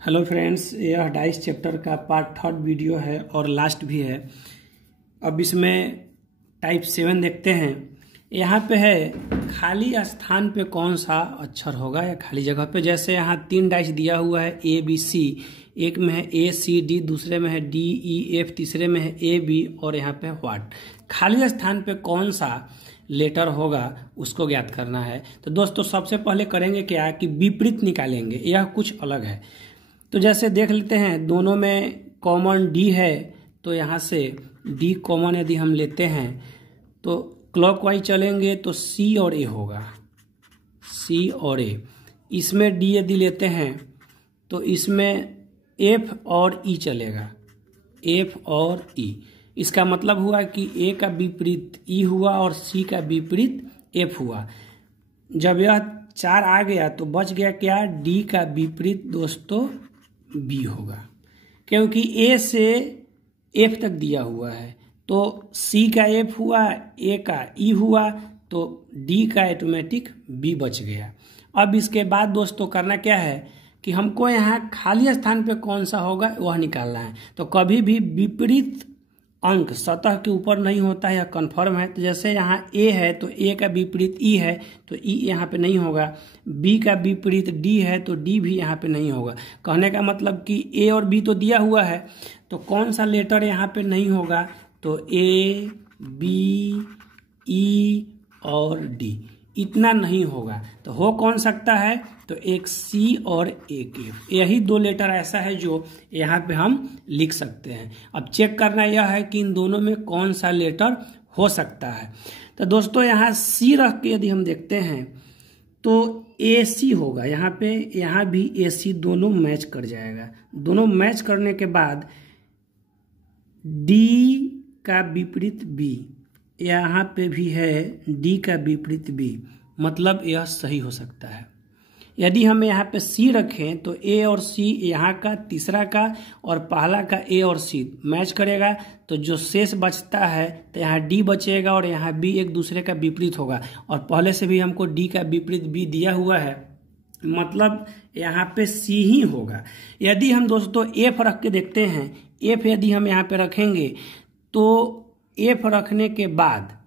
Hello friends, यह dice chapter का part 3 video है और लास्ट भी है। अब इसमें टाइप 7 देखते हैं। यहाँ पे है खाली स्थान पे कौन सा अक्षर होगा या खाली जगह पे। जैसे यहाँ 3 डाइस दिया हुआ है ए बी सी, एक में है ए सी डी, दूसरे में है डी ई एफ, तीसरे में है ए बी और यहाँ पे व्हाट। खाली स्थान पे कौन सा लेटर होगा उसको ज्ञात करना है। तो दोस्तों सबसे पहले करेंगे क्या कि विपरीत निकालेंगे, यह कुछ अलग है। तो जैसे देख लेते हैं दोनों में कॉमन डी है, तो यहाँ से डी कॉमन यदि हम लेते हैं तो क्लॉकवाइज चलेंगे तो सी और ए होगा, सी और ए। इसमें डी यदि लेते हैं तो इसमें एफ और ई चलेगा, एफ और ई। इसका मतलब हुआ कि ए का विपरीत ई हुआ और सी का विपरीत एफ हुआ। जब यह 4 आ गया तो बच गया क्या, डी का विपरीत दोस्तों बी होगा, क्योंकि ए से एफ तक दिया हुआ है। तो सी का एफ हुआ, ए का ई हुआ, तो डी का ऑटोमेटिक बी बच गया। अब इसके बाद दोस्तों करना क्या है कि हमको यहाँ खाली स्थान पे कौन सा होगा वह निकालना है। तो कभी भी विपरीत अंक सतह के ऊपर नहीं होता है, यह कन्फर्म है। तो जैसे यहाँ ए है तो ए का विपरीत ई है, तो ई यहाँ पे नहीं होगा। बी का विपरीत डी है तो डी भी यहाँ पे नहीं होगा। कहने का मतलब कि ए और बी तो दिया हुआ है, तो कौन सा लेटर यहाँ पे नहीं होगा, तो ए बी ई और डी इतना नहीं होगा। तो हो कौन सकता है, तो एक सी और एक एफ, यही 2 लेटर ऐसा है जो यहाँ पे हम लिख सकते हैं। अब चेक करना यह है कि इन दोनों में कौन सा लेटर हो सकता है। तो दोस्तों यहाँ सी रख के यदि हम देखते हैं तो ए सी होगा यहाँ पे, यहाँ भी ए सी, दोनों मैच कर जाएगा। दोनों मैच करने के बाद डी का विपरीत बी, यहाँ पे भी है डी का विपरीत बी, मतलब यह सही हो सकता है। यदि हम यहाँ पे सी रखें तो ए और सी यहाँ का, तीसरा का और पहला का ए और सी मैच करेगा, तो जो शेष बचता है तो यहाँ डी बचेगा और यहाँ बी एक दूसरे का विपरीत होगा। और पहले से भी हमको डी का विपरीत बी दिया हुआ है, मतलब यहाँ पे सी ही होगा। यदि हम दोस्तों एफ रख के देखते हैं, एफ यदि हम यहाँ पे रखेंगे तो एफ रखने के बाद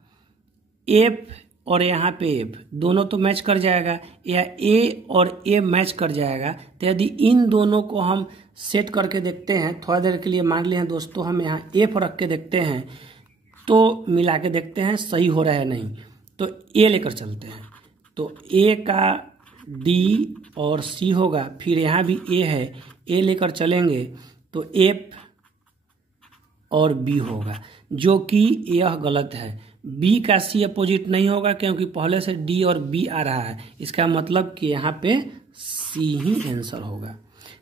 एफ और यहाँ पे एफ दोनों तो मैच कर जाएगा, या ए और ए मैच कर जाएगा। तो यदि इन दोनों को हम सेट करके देखते हैं, थोड़ा देर के लिए मान लिए हैं दोस्तों, हम यहाँ एफ रख के देखते हैं तो मिला के देखते हैं सही हो रहा है नहीं, तो ए लेकर चलते हैं। तो ए का डी और सी होगा, फिर यहाँ भी ए है, ए लेकर चलेंगे तो एफ और बी होगा, जो कि यह गलत है। बी का सी अपोजिट नहीं होगा क्योंकि पहले से डी और बी आ रहा है। इसका मतलब कि यहाँ पे सी ही आंसर होगा,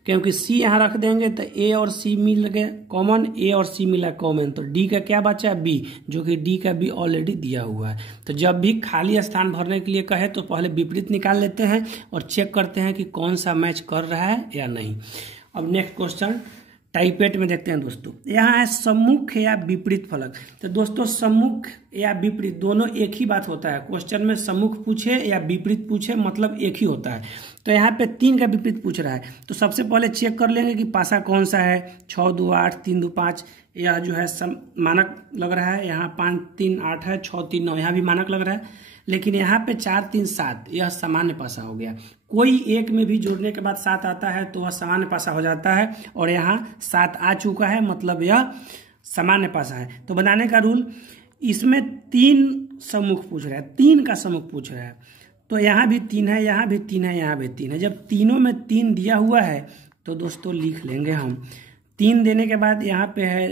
क्योंकि सी यहाँ रख देंगे तो ए और सी मिल गए कॉमन, ए और सी मिला कॉमन, तो डी का क्या बचा, बी, जो कि डी का बी ऑलरेडी दिया हुआ है। तो जब भी खाली स्थान भरने के लिए कहे तो पहले विपरीत निकाल लेते हैं और चेक करते हैं कि कौन सा मैच कर रहा है या नहीं। अब नेक्स्ट क्वेश्चन टाइप 8 में देखते हैं दोस्तों। यहाँ है सम्मुख या विपरीत फलक। तो दोस्तों सम्मुख या विपरीत दोनों एक ही बात होता है। क्वेश्चन में सम्मुख पूछे या विपरीत पूछे मतलब एक ही होता है। तो यहाँ पे 3 का विपरीत पूछ रहा है, तो सबसे पहले चेक कर लेंगे कि पासा कौन सा है। 6 2 8 3 2 5 यह जो है मानक लग रहा है। यहाँ 5 3 8 है, 6 3 9 यहाँ भी मानक लग रहा है। लेकिन यहाँ पे 4 3 7 यह सामान्य पासा हो गया। कोई एक में भी जोड़ने के बाद 7 आता है तो वह सामान्य पासा हो जाता है, और यहाँ 7 आ चुका है मतलब यह सामान्य पासा है। तो बनाने का रूल, इसमें 3 सम्मुख पूछ रहा है, 3 का सम्मुख पूछ रहा है, तो यहाँ भी 3 है, यहाँ भी 3 है, यहाँ भी 3 है। जब तीनों में 3 दिया हुआ है तो दोस्तों लिख लेंगे हम। 3 देने के बाद यहाँ पे है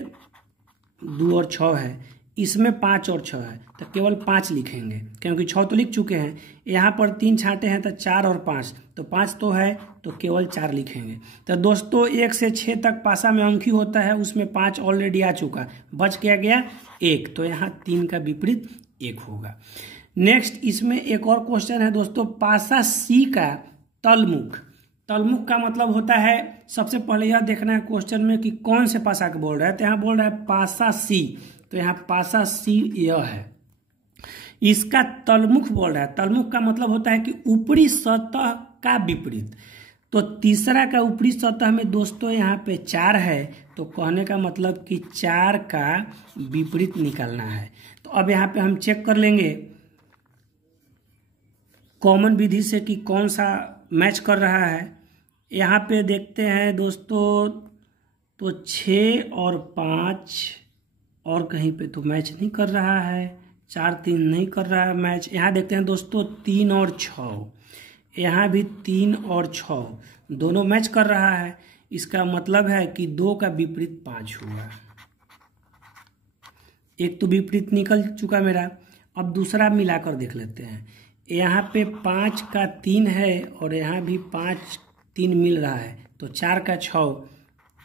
2 और 6 है, इसमें 5 और 6 है, तो केवल 5 लिखेंगे क्योंकि 6 तो लिख चुके हैं। यहाँ पर 3 छांटे हैं तो 4 और 5, तो 5 तो है तो केवल 4 लिखेंगे। तो दोस्तों 1 से 6 तक पासा में अंक ही होता है, उसमें 5 ऑलरेडी आ चुका, बच क्या गया 1, तो यहाँ 3 का विपरीत 1 होगा। नेक्स्ट इसमें एक और क्वेश्चन है दोस्तों, पासा सी का तलमुख। तलमुख का मतलब होता है, सबसे पहले यह देखना है क्वेश्चन में कि कौन से पासा का बोल रहा है। तो यहाँ बोल रहा है पासा सी, तो यहाँ पासा सी यह है, इसका तलमुख बोल रहा है। तलमुख का मतलब होता है कि ऊपरी सतह का विपरीत। तो तीसरा का ऊपरी सतह में दोस्तों यहाँ पे 4 है, तो कहने का मतलब कि 4 का विपरीत निकालना है। तो अब यहाँ पे हम चेक कर लेंगे कॉमन विधि से कि कौन सा मैच कर रहा है। यहाँ पे देखते हैं दोस्तों, तो 6 और 5 और कहीं पे तो मैच नहीं कर रहा है, 4 3 नहीं कर रहा है मैच। यहाँ देखते हैं दोस्तों 3 और 6, यहाँ भी 3 और 6 दोनों मैच कर रहा है। इसका मतलब है कि 2 का विपरीत 5 हुआ। एक तो विपरीत निकल चुका मेरा। अब दूसरा मिलाकर देख लेते हैं। यहाँ पे 5 का 3 है और यहाँ भी 5 3 मिल रहा है, तो 4 का 6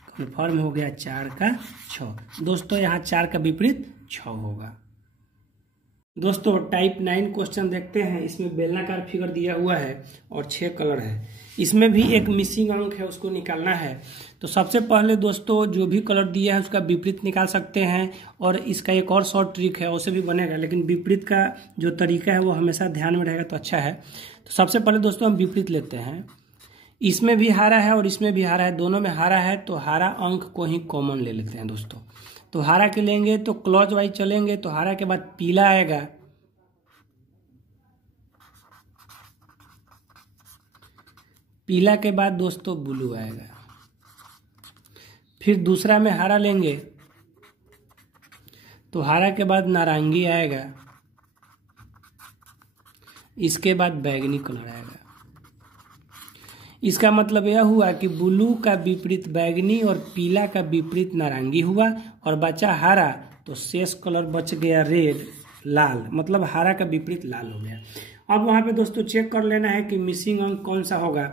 कन्फर्म हो गया, 4 का 6। दोस्तों यहाँ 4 का विपरीत 6 होगा। दोस्तों टाइप 9 क्वेश्चन देखते हैं। इसमें बेलनाकार फिगर दिया हुआ है और 6 कलर है। इसमें भी एक मिसिंग अंक है, उसको निकालना है। तो सबसे पहले दोस्तों जो भी कलर दिया है उसका विपरीत निकाल सकते हैं, और इसका एक और शॉर्ट ट्रिक है, उसे भी बनेगा, लेकिन विपरीत का जो तरीका है वो हमेशा ध्यान में रहेगा तो अच्छा है। तो सबसे पहले दोस्तों हम विपरीत लेते हैं। इसमें भी हारा है और इसमें भी हारा है, दोनों में हारा है, तो हारा अंक को ही कॉमन ले लेते हैं दोस्तों। तो हारा के लेंगे तो क्लॉज वाइज चलेंगे, तो हारा के बाद पीला आएगा, पीला के बाद दोस्तों ब्लू आएगा। फिर दूसरा में हरा लेंगे तो हरा के बाद नारंगी आएगा, इसके बाद बैगनी कलर आएगा। इसका मतलब यह हुआ कि ब्लू का विपरीत बैगनी और पीला का विपरीत नारंगी हुआ, और बचा हरा, तो शेष कलर बच गया रेड, लाल, मतलब हरा का विपरीत लाल हो गया। अब वहां पे दोस्तों चेक कर लेना है कि मिसिंग अंक कौन सा होगा।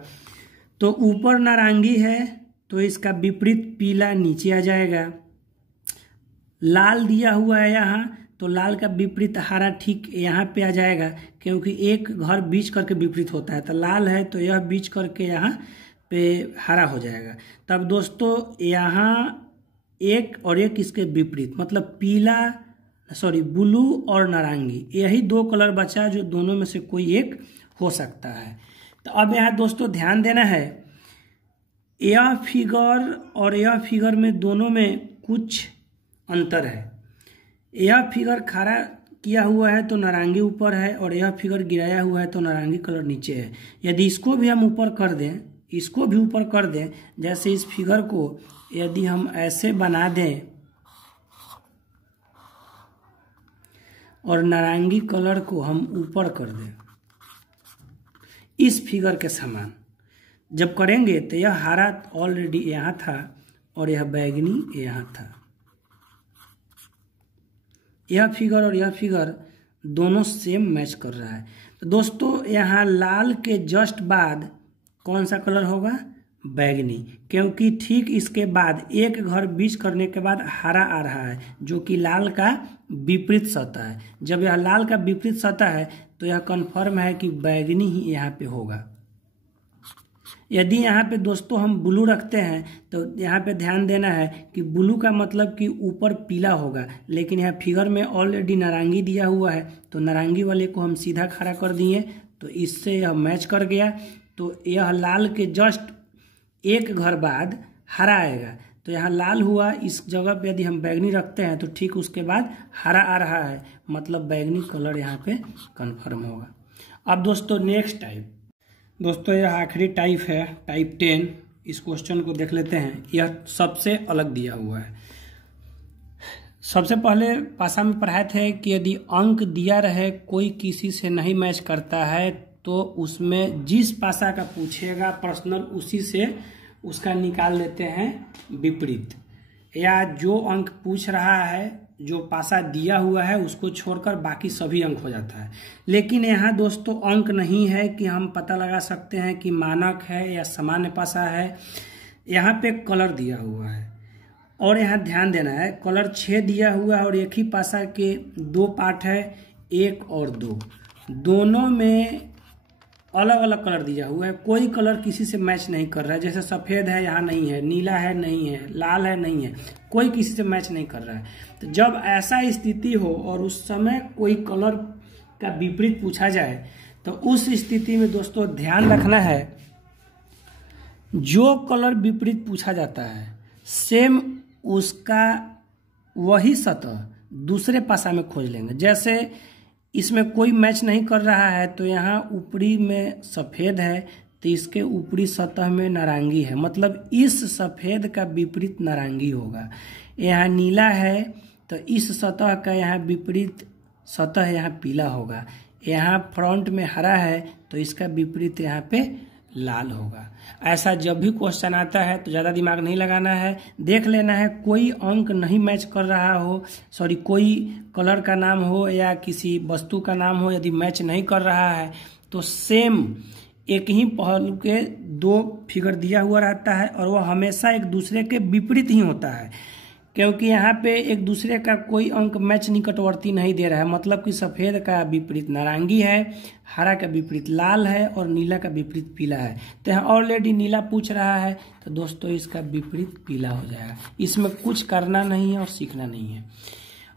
तो ऊपर नारंगी है तो इसका विपरीत पीला नीचे आ जाएगा। लाल दिया हुआ है यहाँ, तो लाल का विपरीत हरा ठीक यहाँ पे आ जाएगा, क्योंकि एक घर बीच करके विपरीत होता है। तो लाल है तो यह बीच करके यहाँ पे हरा हो जाएगा। तब दोस्तों यहाँ एक और एक इसके विपरीत, मतलब ब्लू और नारंगी, यही 2 कलर बचा जो दोनों में से कोई एक हो सकता है। तो अब यहाँ दोस्तों ध्यान देना है, यह फिगर और यह फिगर में दोनों में कुछ अंतर है। यह फिगर खड़ा किया हुआ है तो नारंगी ऊपर है, और यह फिगर गिराया हुआ है तो नारंगी कलर नीचे है। यदि इसको भी हम ऊपर कर दें, इसको भी ऊपर कर दें, जैसे इस फिगर को यदि हम ऐसे बना दें और नारंगी कलर को हम ऊपर कर दें इस फिगर के समान, जब करेंगे तो यह हरा ऑलरेडी यहाँ था और यह बैगनी यहाँ था। यह फिगर और यह फिगर दोनों सेम मैच कर रहा है। तो दोस्तों यहाँ लाल के जस्ट बाद कौन सा कलर होगा? बैगनी, क्योंकि ठीक इसके बाद एक घर बीच करने के बाद हरा आ रहा है जो कि लाल का विपरीत सतह है। जब यह लाल का विपरीत सतह है तो यह कंफर्म है कि बैगनी ही यहाँ पे होगा। यदि यहाँ पे दोस्तों हम ब्लू रखते हैं तो यहाँ पे ध्यान देना है कि ब्लू का मतलब कि ऊपर पीला होगा, लेकिन यहाँ फिगर में ऑलरेडी नारंगी दिया हुआ है तो नारंगी वाले को हम सीधा खड़ा कर दिए तो इससे यह मैच कर गया। तो यह लाल के जस्ट एक घर बाद हरा आएगा, तो यहाँ लाल हुआ, इस जगह पे यदि हम बैगनी रखते हैं तो ठीक उसके बाद हरा आ रहा है, मतलब बैगनी कलर यहाँ पे कंफर्म होगा। अब दोस्तों नेक्स्ट टाइप, दोस्तों यह आखिरी टाइप है, टाइप 10। इस क्वेश्चन को देख लेते हैं, यह सबसे अलग दिया हुआ है। सबसे पहले पासा में पढ़ाए थे कि यदि अंक दिया रहे कोई किसी से नहीं मैच करता है तो उसमें जिस पासा का पूछेगा पर्सनल उसी से उसका निकाल लेते हैं विपरीत, या जो अंक पूछ रहा है जो पासा दिया हुआ है उसको छोड़कर बाकी सभी अंक हो जाता है। लेकिन यहाँ दोस्तों अंक नहीं है कि हम पता लगा सकते हैं कि मानक है या सामान्य पासा है। यहाँ पे कलर दिया हुआ है और यहाँ ध्यान देना है, कलर 6 दिया हुआ है और एक ही पासा के 2 पार्ट है, 1 और 2, दोनों में अलग अलग कलर दिया हुआ है। कोई कलर किसी से मैच नहीं कर रहा है, जैसे सफ़ेद है यहाँ नहीं है, नीला है नहीं है, लाल है नहीं है, कोई किसी से मैच नहीं कर रहा है। तो जब ऐसा स्थिति हो और उस समय कोई कलर का विपरीत पूछा जाए तो उस स्थिति में दोस्तों ध्यान रखना है जो कलर विपरीत पूछा जाता है सेम उसका वही सतह दूसरे पासा में खोज लेंगे। जैसे इसमें कोई मैच नहीं कर रहा है तो यहाँ ऊपरी में सफ़ेद है तो इसके ऊपरी सतह में नारंगी है, मतलब इस सफ़ेद का विपरीत नारंगी होगा। यहाँ नीला है तो इस सतह का यहाँ विपरीत सतह यहाँ पीला होगा। यहाँ फ्रंट में हरा है तो इसका विपरीत यहाँ पे लाल होगा। ऐसा जब भी क्वेश्चन आता है तो ज़्यादा दिमाग नहीं लगाना है, देख लेना है कोई अंक नहीं मैच कर रहा हो, कोई कलर का नाम हो या किसी वस्तु का नाम हो, यदि मैच नहीं कर रहा है तो सेम एक ही पहलू के दो फिगर दिया हुआ रहता है और वह हमेशा एक दूसरे के विपरीत ही होता है, क्योंकि यहाँ पे एक दूसरे का कोई अंक मैच निकटवर्ती नहीं दे रहा है। मतलब कि सफ़ेद का विपरीत नारंगी है, हरा का विपरीत लाल है और नीला का विपरीत पीला है। तो यहाँ ऑलरेडी नीला पूछ रहा है तो दोस्तों इसका विपरीत पीला हो जाएगा। इसमें कुछ करना नहीं है और सीखना नहीं है।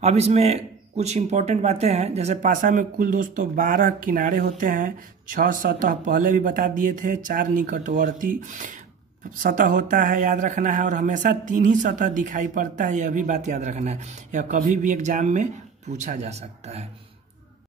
अब इसमें कुछ इंपॉर्टेंट बातें हैं, जैसे पासा में कुल दोस्तों 12 किनारे होते हैं, 6 सतह पहले भी बता दिए थे, 4 निकटवर्ती सतह होता है, याद रखना है। और हमेशा 3 ही सतह दिखाई पड़ता है, यह भी बात याद रखना है, यह कभी भी एग्जाम में पूछा जा सकता है।